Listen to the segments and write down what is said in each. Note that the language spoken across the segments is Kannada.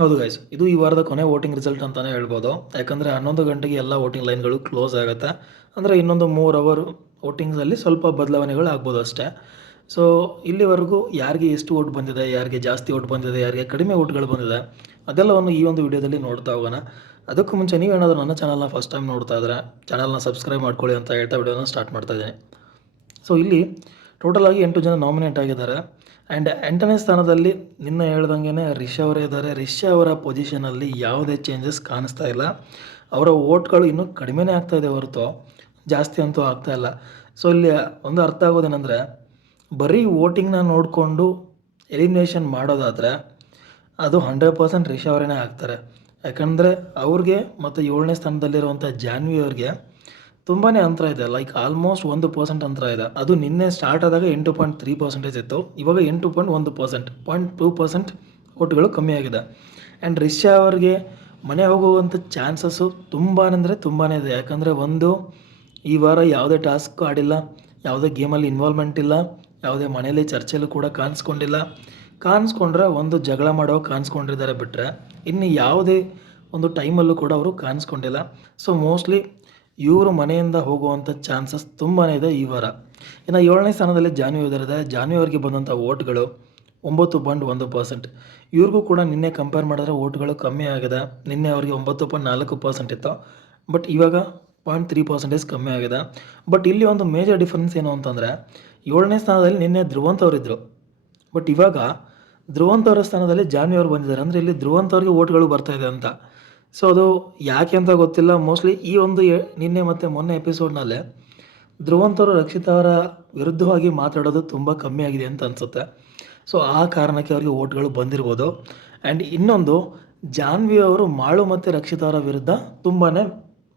ಹೌದು ಗೈಸ್ ಇದು ಈ ವಾರದ ಕೊನೆ ವೋಟಿಂಗ್ ರಿಸಲ್ಟ್ ಅಂತಲೇ ಹೇಳ್ಬೋದು. ಯಾಕಂದರೆ ಹನ್ನೊಂದು ಗಂಟೆಗೆ ಎಲ್ಲ ವೋಟಿಂಗ್ ಲೈನ್ಗಳು ಕ್ಲೋಸ್ ಆಗುತ್ತೆ. ಅಂದರೆ ಇನ್ನೊಂದು ಮೂರು ಅವರ್ ವೋಟಿಂಗ್ಸಲ್ಲಿ ಸ್ವಲ್ಪ ಬದಲಾವಣೆಗಳು ಆಗ್ಬೋದು ಅಷ್ಟೇ. ಸೊ ಇಲ್ಲಿವರೆಗೂ ಯಾರಿಗೆ ಎಷ್ಟು ಓಟ್ ಬಂದಿದೆ, ಯಾರಿಗೆ ಜಾಸ್ತಿ ಓಟ್ ಬಂದಿದೆ, ಯಾರಿಗೆ ಕಡಿಮೆ ಓಟ್ಗಳು ಬಂದಿದೆ, ಅದೆಲ್ಲವನ್ನು ಈ ಒಂದು ವಿಡಿಯೋದಲ್ಲಿ ನೋಡ್ತಾ ಹೋಗೋಣ. ಅದಕ್ಕೂ ಮುಂಚೆ ನೀವೇನಾದರೂ ನನ್ನ ಚಾನಲ್ನ ಫಸ್ಟ್ ಟೈಮ್ ನೋಡ್ತಾ ಇದ್ರೆ ಚಾನಲ್ನ ಸಬ್ಸ್ಕ್ರೈಬ್ ಮಾಡ್ಕೊಳ್ಳಿ ಅಂತ ಹೇಳ್ತಾ ವಿಡಿಯೋನ ಸ್ಟಾರ್ಟ್ ಮಾಡ್ತಾ ಇದ್ದೀನಿ. ಸೊ ಇಲ್ಲಿ ಟೋಟಲ್ ಆಗಿ ಎಂಟು ಜನ ನಾಮಿನೇಟ್ ಆಗಿದ್ದಾರೆ. ಆ್ಯಂಡ್ ಎಂಟನೇ ಸ್ಥಾನದಲ್ಲಿ ನಿನ್ನ ಹೇಳ್ದಂಗೆ ರಿಷ್ ಅವರೇ ಇದ್ದಾರೆ. ರಿಷ್ ಅವರ ಪೊಸಿಷನಲ್ಲಿ ಯಾವುದೇ ಚೇಂಜಸ್ ಕಾಣಿಸ್ತಾ ಇಲ್ಲ. ಅವರ ಓಟ್ಗಳು ಇನ್ನೂ ಕಡಿಮೆನೇ ಆಗ್ತಾ ಇದೆ ಹೊರತು, ಜಾಸ್ತಿ ಅಂತೂ ಆಗ್ತಾ ಇಲ್ಲ. ಸೊ ಇಲ್ಲಿ ಒಂದು ಅರ್ಥ ಆಗೋದೇನೆಂದರೆ, ಬರೀ ವೋಟಿಂಗ್ನ ನೋಡಿಕೊಂಡು ಎಲಿಮಿನೇಷನ್ ಮಾಡೋದಾದರೆ ಅದು ಹಂಡ್ರೆಡ್ ಪರ್ಸೆಂಟ್ ರಿಷ್ ಅವರೇನೇ ಆಗ್ತಾರೆ. ಯಾಕಂದರೆ ಅವ್ರಿಗೆ ಮತ್ತು ಏಳನೇ ಸ್ಥಾನದಲ್ಲಿರುವಂಥ ಜಾನ್ವಿ ಅವ್ರಿಗೆ ತುಂಬಾ ಅಂತರ ಇದೆ. ಲೈಕ್ ಆಲ್ಮೋಸ್ಟ್ ಒಂದು ಪರ್ಸೆಂಟ್ ಅಂತರ ಇದೆ. ಅದು ನಿನ್ನೆ ಸ್ಟಾರ್ಟ್ ಆದಾಗ ಎಂಟು ಪಾಯಿಂಟ್ ತ್ರೀ ಪರ್ಸೆಂಟೇಜ್ ಇತ್ತು. ಇವಾಗ ಎಂಟು ಪಾಯಿಂಟ್ ಒಂದು ಪರ್ಸೆಂಟ್ ಪಾಯಿಂಟ್ ಟೂ ಪರ್ಸೆಂಟ್ ಓಟ್ಗಳು ಕಮ್ಮಿ ಆಗಿದೆ. ಆ್ಯಂಡ್ ರಿಷಾ ಅವರಿಗೆ ಮನೆ ಹೋಗುವಂಥ ಚಾನ್ಸಸ್ಸು ತುಂಬಾ ಅಂದರೆ ತುಂಬಾ ಇದೆ. ಯಾಕಂದರೆ ಒಂದು, ಈ ವಾರ ಯಾವುದೇ ಟಾಸ್ಕ್ ಆಡಿಲ್ಲ, ಯಾವುದೇ ಗೇಮಲ್ಲಿ ಇನ್ವಾಲ್ವ್ಮೆಂಟ್ ಇಲ್ಲ, ಯಾವುದೇ ಮನೆಯಲ್ಲಿ ಚರ್ಚೆಯಲ್ಲೂ ಕೂಡ ಕಾಣಿಸ್ಕೊಂಡಿಲ್ಲ. ಕಾಣಿಸ್ಕೊಂಡ್ರೆ ಒಂದು ಜಗಳ ಮಾಡೋ ಕಾಣಿಸ್ಕೊಂಡಿದ್ದಾರೆ ಬಿಟ್ಟರೆ ಇನ್ನು ಯಾವುದೇ ಒಂದು ಟೈಮಲ್ಲೂ ಕೂಡ ಅವರು ಕಾಣಿಸ್ಕೊಂಡಿಲ್ಲ. ಸೊ ಮೋಸ್ಟ್ಲಿ ಇವರು ಮನೆಯಿಂದ ಹೋಗುವಂಥ ಚಾನ್ಸಸ್ ತುಂಬಾ ಇದೆ ಈ ವಾರ. ಇನ್ನು ಏಳನೇ ಸ್ಥಾನದಲ್ಲಿ ಜಾನ್ವಿ ಇದರಿದೆ ಜಾನ್ವಿ ಅವರಿಗೆ ಬಂದಂಥ ಓಟ್ಗಳು ಒಂಬತ್ತು ಪಾಯಿಂಟ್ ಒಂದು ಪರ್ಸೆಂಟ್. ಇವ್ರಿಗೂ ಕೂಡ ನಿನ್ನೆ ಕಂಪೇರ್ ಮಾಡಿದ್ರೆ ಓಟ್ಗಳು ಕಮ್ಮಿ ಆಗಿದೆ. ನಿನ್ನೆ ಅವರಿಗೆ ಒಂಬತ್ತು ಪಾಯಿಂಟ್ ನಾಲ್ಕು ಪರ್ಸೆಂಟ್ ಇತ್ತು. ಬಟ್ ಇವಾಗ ಪಾಯಿಂಟ್ ತ್ರೀ ಪರ್ಸೆಂಟೇಜ್ ಕಮ್ಮಿ ಆಗಿದೆ. ಬಟ್ ಇಲ್ಲಿ ಒಂದು ಮೇಜರ್ ಡಿಫ್ರೆನ್ಸ್ ಏನು ಅಂತಂದರೆ ಏಳನೇ ಸ್ಥಾನದಲ್ಲಿ ನಿನ್ನೆ ಧ್ರುವಂತ್ ಅವರಿದ್ದರು ಬಟ್ ಇವಾಗ ಧ್ರುವಂತ ಅವರ ಸ್ಥಾನದಲ್ಲಿ ಜಾನ್ವಿ ಅವರು ಬಂದಿದ್ದಾರೆ. ಅಂದರೆ ಇಲ್ಲಿ ಧ್ರುವಂತ ಅವರಿಗೆ ಓಟ್ಗಳು ಬರ್ತಾ ಇದೆ ಅಂತ. ಸೊ ಅದು ಯಾಕೆ ಅಂತ ಗೊತ್ತಿಲ್ಲ. ಮೋಸ್ಟ್ಲಿ ಈ ಒಂದು ನಿನ್ನೆ ಮತ್ತು ಮೊನ್ನೆ ಎಪಿಸೋಡ್ನಲ್ಲೇ ಧ್ರುವಂತವರು ರಕ್ಷಿತ ಅವರ ವಿರುದ್ಧವಾಗಿ ಮಾತಾಡೋದು ತುಂಬ ಕಮ್ಮಿ ಆಗಿದೆ ಅಂತ ಅನಿಸುತ್ತೆ. ಸೊ ಆ ಕಾರಣಕ್ಕೆ ಅವರಿಗೆ ಓಟ್ಗಳು ಬಂದಿರ್ಬೋದು. ಆ್ಯಂಡ್ ಇನ್ನೊಂದು, ಜಾನ್ವಿ ಅವರು ಮಾಳು ಮತ್ತು ರಕ್ಷಿತ ಅವರ ವಿರುದ್ಧ ತುಂಬಾ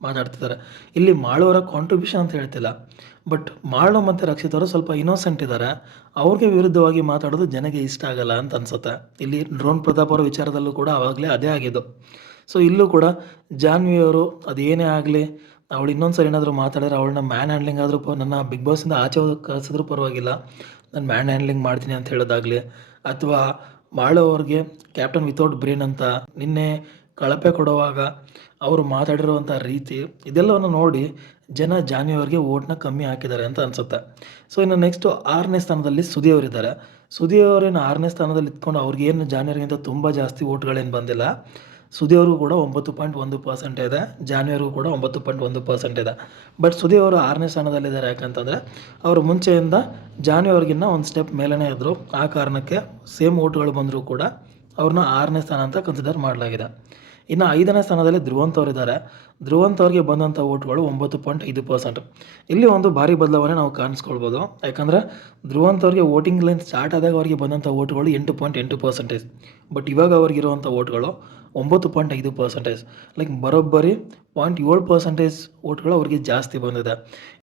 ಮಾತಾಡ್ತಿದ್ದಾರೆ. ಇಲ್ಲಿ ಮಾಳು ಕಾಂಟ್ರಿಬ್ಯೂಷನ್ ಅಂತ ಹೇಳ್ತಿಲ್ಲ. ಬಟ್ ಮಾಳು ಮತ್ತು ರಕ್ಷಿತ್ ಅವರು ಸ್ವಲ್ಪ ಇನ್ನೋಸೆಂಟ್ ಇದ್ದಾರೆ. ಅವ್ರಿಗೆ ವಿರುದ್ಧವಾಗಿ ಮಾತಾಡೋದು ಜನಗೆ ಇಷ್ಟ ಆಗಲ್ಲ ಅಂತ ಅನ್ಸುತ್ತೆ. ಇಲ್ಲಿ ಡ್ರೋನ್ ಪ್ರತಾಪ್ ಅವರ ವಿಚಾರದಲ್ಲೂ ಕೂಡ ಆವಾಗಲೇ ಅದೇ ಆಗಿದ್ದು. ಸೊ ಇಲ್ಲೂ ಕೂಡ ಜಾನ್ವಿ ಅವರು ಅದೇನೇ ಆಗಲಿ, ಅವಳು ಇನ್ನೊಂದು ಸರಿ ಏನಾದರೂ ಮಾತಾಡಿದ್ರೆ ಅವಳನ್ನ ಮ್ಯಾನ್ ಹ್ಯಾಂಡ್ಲಿಂಗ್ ಆದರೂ ಪ ನನ್ನ ಬಿಗ್ ಬಾಸಿಂದ ಆಚೆ ಕಳಿಸಿದ್ರು ಪರವಾಗಿಲ್ಲ. ನಾನು ಮ್ಯಾನ್ ಹ್ಯಾಂಡ್ಲಿಂಗ್ ಮಾಡ್ತೀನಿ ಅಂತ ಹೇಳೋದಾಗಲಿ, ಅಥವಾ ಮಾಡೋವ್ರಿಗೆ ಕ್ಯಾಪ್ಟನ್ ವಿತೌಟ್ ಬ್ರೇನ್ ಅಂತ ನಿನ್ನೆ ಕಳಪೆ ಕೊಡುವಾಗ ಅವರು ಮಾತಾಡಿರುವಂಥ ರೀತಿ ಇದೆಲ್ಲವನ್ನು ನೋಡಿ ಜನ ಜಾನ್ವಿ ಅವರಿಗೆ ಓಟ್ನ ಕಮ್ಮಿ ಹಾಕಿದ್ದಾರೆ ಅಂತ ಅನಿಸುತ್ತೆ. ಸೊ ಇನ್ನು ನೆಕ್ಸ್ಟು ಆರನೇ ಸ್ಥಾನದಲ್ಲಿ ಸುದಿ ಅವರಿದ್ದಾರೆ. ಸುದಿ ಅವರೇನು ಆರನೇ ಸ್ಥಾನದಲ್ಲಿ ಇದ್ಕೊಂಡು ಅವ್ರಿಗೇನು ಜಾನ್ವರಿಗಿಂತ ತುಂಬ ಜಾಸ್ತಿ ಓಟ್ಗಳೇನು ಬಂದಿಲ್ಲ. ಸುದಿ ಅವ್ರಿಗೂ ಕೂಡ ಒಂಬತ್ತು ಪಾಯಿಂಟ್ ಒಂದು ಪರ್ಸೆಂಟ್ ಇದೆ ಜಾನ್ವರಿಗೂ ಕೂಡ ಒಂಬತ್ತು ಪಾಯಿಂಟ್ ಒಂದು ಪರ್ಸೆಂಟ್ ಇದೆ. ಬಟ್ ಅವರು ಆರನೇ ಸ್ಥಾನದಲ್ಲಿದ್ದಾರೆ ಯಾಕಂತಂದರೆ, ಅವರು ಮುಂಚೆಯಿಂದ ಜಾನ್ವಿ ಅವ್ರಿಗಿನ್ನ ಒಂದು ಸ್ಟೆಪ್ ಮೇಲೇ ಇದ್ದರು ಆ ಕಾರಣಕ್ಕೆ ಸೇಮ್ ಓಟ್ಗಳು ಬಂದರೂ ಕೂಡ ಅವ್ರನ್ನ ಆರನೇ ಸ್ಥಾನ ಅಂತ ಕನ್ಸಿಡರ್ ಮಾಡಲಾಗಿದೆ. ಇನ್ನು ಐದನೇ ಸ್ಥಾನದಲ್ಲಿ ಧ್ರುವಂತ್ ಅವರಿದ್ದಾರೆ ಧ್ರುವಂತ್ ಅವ್ರಿಗೆ ಬಂದಂಥ ಓಟ್ಗಳು ಒಂಬತ್ತು ಪಾಯಿಂಟ್ ಐದು ಪರ್ಸೆಂಟ್. ಇಲ್ಲಿ ಒಂದು ಭಾರಿ ಬದಲಾವಣೆ ನಾವು ಕಾಣಿಸ್ಕೊಳ್ಬೋದು. ಯಾಕಂದರೆ ಧ್ರುವಂತ್ ಅವರಿಗೆ ವೋಟಿಂಗ್ ಲೈನ್ ಸ್ಟಾರ್ಟ್ ಆದಾಗ ಅವರಿಗೆ ಬಂದಂಥ ಓಟ್ಗಳು ಎಂಟು ಪಾಯಿಂಟ್ ಎಂಟು ಪರ್ಸೆಂಟೇಜ್. ಬಟ್ ಇವಾಗ ಅವ್ರಿಗಿರುವಂಥ ಓಟ್ಗಳು ಒಂಬತ್ತು ಪಾಯಿಂಟ್ ಐದು ಪರ್ಸೆಂಟೇಜ್. ಲೈಕ್ ಬರೋಬ್ಬರಿ ಪಾಯಿಂಟ್ ಏಳು ಪರ್ಸೆಂಟೇಜ್ ಓಟ್ಗಳು ಅವ್ರಿಗೆ ಜಾಸ್ತಿ ಬಂದಿದೆ.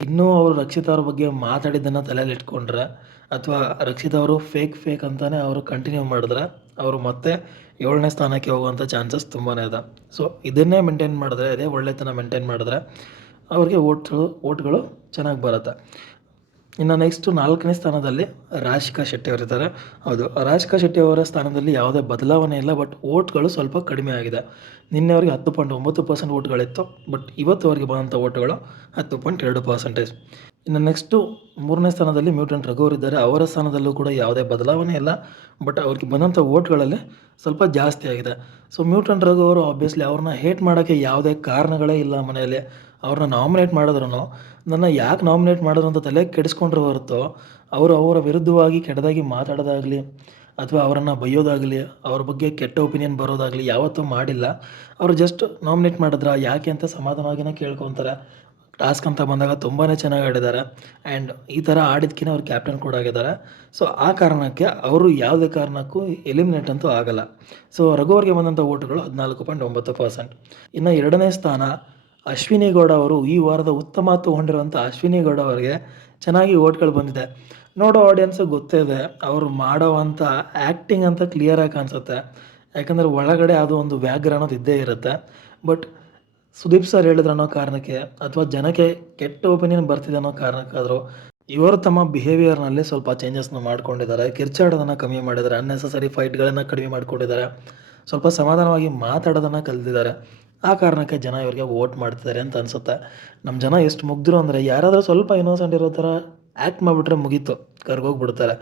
ಇನ್ನೂ ಅವರು ರಕ್ಷಿತ ಅವ್ರ ಬಗ್ಗೆ ಮಾತಾಡಿದ್ದನ್ನು ತಲೆಯಲ್ಲಿ ಇಟ್ಕೊಂಡ್ರೆ ಅಥವಾ ರಕ್ಷಿತ್ ಅವರು ಫೇಕ್ ಫೇಕ್ ಅಂತಲೇ ಅವರು ಕಂಟಿನ್ಯೂ ಮಾಡಿದ್ರೆ ಅವರು ಮತ್ತೆ ಏಳನೇ ಸ್ಥಾನಕ್ಕೆ ಹೋಗುವಂಥ ಚಾನ್ಸಸ್ ತುಂಬಾ ಇದೆ. ಸೊ ಇದನ್ನೇ ಮೇಂಟೈನ್ ಮಾಡಿದ್ರೆ ಅದೇ ಒಳ್ಳೆತನ ಮೇಂಟೈನ್ ಮಾಡಿದ್ರೆ, ಅವ್ರಿಗೆ ಓಟ್ಗಳು ಓಟ್ಗಳು ಚೆನ್ನಾಗಿ ಬರುತ್ತೆ. ಇನ್ನು ನೆಕ್ಸ್ಟು ನಾಲ್ಕನೇ ಸ್ಥಾನದಲ್ಲಿ ರಾಶಿಕಾ ಶೆಟ್ಟಿ ಅವರಿದ್ದಾರೆ ಹೌದು ರಾಶಿಕಾ ಶೆಟ್ಟಿ ಅವರ ಸ್ಥಾನದಲ್ಲಿ ಯಾವುದೇ ಬದಲಾವಣೆ ಇಲ್ಲ ಬಟ್ ಓಟ್ಗಳು ಸ್ವಲ್ಪ ಕಡಿಮೆ ಆಗಿದೆ. ನಿನ್ನೆ ಅವರಿಗೆ ಹತ್ತು ಪಾಯಿಂಟ್ ಒಂಬತ್ತು ಪರ್ಸೆಂಟ್ ಓಟ್ಗಳಿತ್ತು ಬಟ್ ಇವತ್ತು ಅವರಿಗೆ ಬಂದಂಥ ಓಟ್ಗಳು ಹತ್ತು ಪಾಯಿಂಟ್ ಎರಡು ಪರ್ಸೆಂಟೇಜ್ ಇನ್ನು ನೆಕ್ಸ್ಟು ಮೂರನೇ ಸ್ಥಾನದಲ್ಲಿ ಮ್ಯೂಟೆಂಟ್ ರಘು ಅವರಿದ್ದಾರೆ ಅವರ ಸ್ಥಾನದಲ್ಲೂ ಕೂಡ ಯಾವುದೇ ಬದಲಾವಣೆ ಇಲ್ಲ. ಬಟ್ ಅವ್ರಿಗೆ ಬಂದಂಥ ಓಟ್ಗಳಲ್ಲಿ ಸ್ವಲ್ಪ ಜಾಸ್ತಿ ಆಗಿದೆ. ಸೊ ಮ್ಯೂಟೆಂಟ್ ರಘು ಅವರು ಆಬ್ವಿಯಸ್ಲಿ ಅವ್ರನ್ನ ಹೇಟ್ ಮಾಡೋಕ್ಕೆ ಯಾವುದೇ ಕಾರಣಗಳೇ ಇಲ್ಲ ಮನೆಯಲ್ಲಿ. ಅವ್ರನ್ನ ನಾಮಿನೇಟ್ ಮಾಡಿದ್ರು ನನ್ನ ಯಾಕೆ ನಾಮಿನೇಟ್ ಮಾಡಿದ್ರು ಅಂತ ತಲೆ ಕೆಡಿಸ್ಕೊಂಡ್ರೆ ಹೊರತು ಅವರು ಅವರ ವಿರುದ್ಧವಾಗಿ ಕೆಟ್ಟದಾಗಿ ಮಾತಾಡೋದಾಗಲಿ ಅಥವಾ ಅವರನ್ನು ಬೈಯೋದಾಗಲಿ, ಅವ್ರ ಬಗ್ಗೆ ಕೆಟ್ಟ ಒಪಿನಿಯನ್ ಬರೋದಾಗಲಿ ಯಾವತ್ತೂ ಮಾಡಿಲ್ಲ. ಅವರು ಜಸ್ಟ್ ನಾಮಿನೇಟ್ ಮಾಡಿದ್ರ? ಯಾಕೆ ಅಂತ ಸಮಾಧಾನವಾಗಿನೇ ಕೇಳ್ಕೊತಾರೆ. ಟಾಸ್ಕ್ ಅಂತ ಬಂದಾಗ ತುಂಬಾ ಚೆನ್ನಾಗಿ ಆಡಿದ್ದಾರೆ. ಆ್ಯಂಡ್ ಈ ಥರ ಆಡಿದ್ಕಿನ ಅವ್ರು ಕ್ಯಾಪ್ಟನ್ ಕೂಡ ಆಗಿದ್ದಾರೆ. ಸೊ ಆ ಕಾರಣಕ್ಕೆ ಅವರು ಯಾವುದೇ ಕಾರಣಕ್ಕೂ ಎಲಿಮಿನೇಟ್ ಅಂತೂ ಆಗಲ್ಲ. ಸೊ ರಘು ಅವ್ರಿಗೆ ಬಂದಂಥ ಓಟುಗಳು ಹದಿನಾಲ್ಕು ಪಾಯಿಂಟ್ ಒಂಬತ್ತು ಪರ್ಸೆಂಟ್. ಇನ್ನು ಎರಡನೇ ಸ್ಥಾನ ಅಶ್ವಿನಿ ಗೌಡ ಅವರು ಈ ವಾರದ ಉತ್ತಮ ತೊಗೊಂಡಿರುವಂಥ ಅಶ್ವಿನಿ ಗೌಡ ಅವರಿಗೆ ಚೆನ್ನಾಗಿ ಓಟ್ಗಳು ಬಂದಿದೆ. ನೋಡೋ ಆಡಿಯನ್ಸ್ ಗೊತ್ತೇ ಇದೆ, ಅವರು ಮಾಡೋವಂಥ ಆ್ಯಕ್ಟಿಂಗ್ ಅಂತ ಕ್ಲಿಯರಾಗಿ ಕಾಣಿಸುತ್ತೆ. ಯಾಕಂದರೆ ಒಳಗಡೆ ಅದು ಒಂದು ವ್ಯಾಗ್ರ ಅನ್ನೋದು ಇದ್ದೇ ಇರುತ್ತೆ. ಬಟ್ ಸುದೀಪ್ ಸರ್ ಹೇಳಿದ್ರು ಅನ್ನೋ ಕಾರಣಕ್ಕೆ ಅಥವಾ ಜನಕ್ಕೆ ಕೆಟ್ಟ ಒಪಿನಿಯನ್ ಬರ್ತಿದೆ ಅನ್ನೋ ಕಾರಣಕ್ಕಾದರೂ ಇವರು ತಮ್ಮ ಬಿಹೇವಿಯರ್ನಲ್ಲಿ ಸ್ವಲ್ಪ ಚೇಂಜಸ್ನ ಮಾಡ್ಕೊಂಡಿದ್ದಾರೆ. ಕಿರ್ಚಾಡೋದನ್ನು ಕಮ್ಮಿ ಮಾಡಿದ್ದಾರೆ. ಅನ್ನೆಸಸರಿ ಫೈಟ್ಗಳನ್ನು ಕಡಿಮೆ ಮಾಡ್ಕೊಂಡಿದ್ದಾರೆ. ಸ್ವಲ್ಪ ಸಮಾಧಾನವಾಗಿ ಮಾತಾಡೋದನ್ನು ಕಲ್ತಿದ್ದಾರೆ. ಆ ಕಾರಣಕ್ಕೆ ಜನ ಇವರಿಗೆ ವೋಟ್ ಮಾಡ್ತಿದ್ದಾರೆ ಅಂತ ಅನಿಸುತ್ತೆ. ನಮ್ಮ ಜನ ಎಷ್ಟು ಮುಗ್ಧರು ಅಂದರೆ ಯಾರಾದರೂ ಸ್ವಲ್ಪ ಇನ್ನೋಸೆಂಟ್ ಇರೋ ಥರ ಆ್ಯಕ್ಟ್ ಮಾಡಿಬಿಟ್ರೆ ಮುಗೀತು. ಕರ್ಗೋಗ್ಬಿಡ್ತಾರೆ.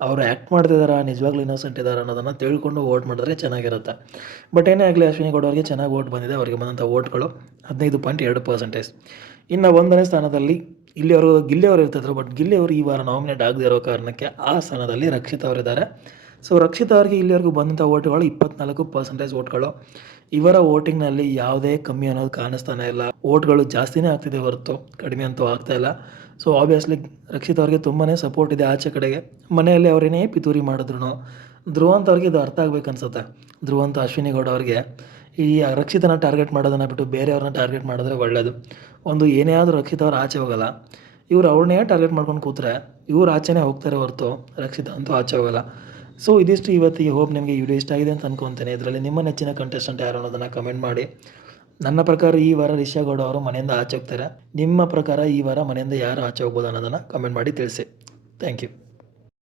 ಅವರು ಆ್ಯಕ್ಟ್ ಮಾಡ್ತಿದ್ದಾರಾ ನಿಜವಾಗ್ಲೂ ಇನ್ನೋಸೆಂಟ್ ಇದ್ದಾರೆ ಅನ್ನೋದನ್ನು ತಿಳ್ಕೊಂಡು ವೋಟ್ ಮಾಡಿದ್ರೆ ಚೆನ್ನಾಗಿರುತ್ತೆ. ಬಟ್ ಏನೇ ಆಗಲಿ ಅಶ್ವಿನಿ ಗೌಡ ಅವರಿಗೆ ಚೆನ್ನಾಗಿ ವೋಟ್ ಬಂದಿದೆ, ಅವರಿಗೆ ಬಂದಂಥ ವೋಟ್ಗಳು ಹದಿನೈದು ಪಾಯಿಂಟ್ ಎರಡು ಪರ್ಸೆಂಟೇಜ್ ಇನ್ನು ಒಂದನೇ ಸ್ಥಾನದಲ್ಲಿ ಇಲ್ಲಿ ಅವರು ಗಿಲ್ಲಿ ಅವರು ಇರ್ತಿದ್ರು ಬಟ್ ಗಿಲ್ಲಿ ಅವರು ಈ ವಾರ ನಾಮಿನೇಟ್ ಆಗದೇ ಇರೋ ಕಾರಣಕ್ಕೆ ಆ ಸ್ಥಾನದಲ್ಲಿ ರಕ್ಷಿತ್ ಅವರಿದ್ದಾರೆ. ಸೊ ರಕ್ಷಿತ್ ಅವರಿಗೆ ಇಲ್ಲಿವರೆಗೂ ಬಂದಂಥ ಓಟ್ಗಳು ಇಪ್ಪತ್ನಾಲ್ಕು ಪರ್ಸೆಂಟೇಜ್ ಓಟ್ಗಳು ಇವರ ವೋಟಿಂಗ್ನಲ್ಲಿ ಯಾವುದೇ ಕಮ್ಮಿ ಅನ್ನೋದು ಕಾಣಿಸ್ತಾನೆ ಇಲ್ಲ. ಓಟ್ಗಳು ಜಾಸ್ತಿನೇ ಆಗ್ತಿದೆ ಹೊರತು, ಕಡಿಮೆ ಅಂತೂ ಆಗ್ತಾ ಇಲ್ಲ. ಸೊ ಆಬ್ವಿಯಸ್ಲಿ ರಕ್ಷಿತ್ ಅವ್ರಿಗೆ ತುಂಬಾ ಸಪೋರ್ಟ್ ಇದೆ ಆಚೆ ಕಡೆಗೆ. ಮನೆಯಲ್ಲಿ ಅವರೇನೇ ಪಿತೂರಿ ಮಾಡಿದ್ರು ಧ್ರುವಂತ ಅವ್ರಿಗೆ ಇದು ಅರ್ಥ ಆಗ್ಬೇಕು ಅನ್ಸುತ್ತೆ. ಧ್ರುವಂತ ಅಶ್ವಿನಿ ಗೌಡ ಅವ್ರಿಗೆ. ಈ ರಕ್ಷಿತನ ಟಾರ್ಗೆಟ್ ಮಾಡೋದನ್ನ ಬಿಟ್ಟು ಬೇರೆಯವ್ರನ್ನ ಟಾರ್ಗೆಟ್ ಮಾಡಿದ್ರೆ ಒಳ್ಳೆಯದು ಒಂದು ಏನೇ ಆದರೂ ರಕ್ಷಿತ ಅವ್ರು ಆಚೆ ಹೋಗಲ್ಲ. ಇವ್ರು ಅವ್ರನ್ನೇ ಟಾರ್ಗೆಟ್ ಮಾಡ್ಕೊಂಡು ಕೂತ್ರೆ, ಇವ್ರು ಆಚೆನೇ ಹೋಗ್ತಾರೆ ಹೊರತು, ರಕ್ಷಿತ ಅಂತೂ ಆಚೆ ಹೋಗಲ್ಲ. ಸೊ ಇದಿಷ್ಟು ಇವತ್ತಿಗೆ ಹೋಪ್ ನಿಮಗೆ ಈ ವಿಡಿಯೋ ಇಷ್ಟ ಆಗಿದೆ ಅಂತ ಅನ್ಕೊತೇನೆ. ಇದರಲ್ಲಿ ನಿಮ್ಮ ನೆಚ್ಚಿನ ಕಂಟೆಸ್ಟೆಂಟ್ ಯಾರು ಅನ್ನೋದನ್ನು ಕಮೆಂಟ್ ಮಾಡಿ. ನನ್ನ ಪ್ರಕಾರ ಈ ವಾರ ರಿಷಾ ಗೌಡ ಅವರು ಮನೆಯಿಂದ ಆಚೆ ಹೋಗ್ತಾರೆ. ನಿಮ್ಮ ಪ್ರಕಾರ ಈ ವಾರ ಮನೆಯಿಂದ ಯಾರು ಆಚೆ ಹೋಗ್ಬೋದು ಅನ್ನೋದನ್ನು ಕಮೆಂಟ್ ಮಾಡಿ ತಿಳಿಸಿ. Thank you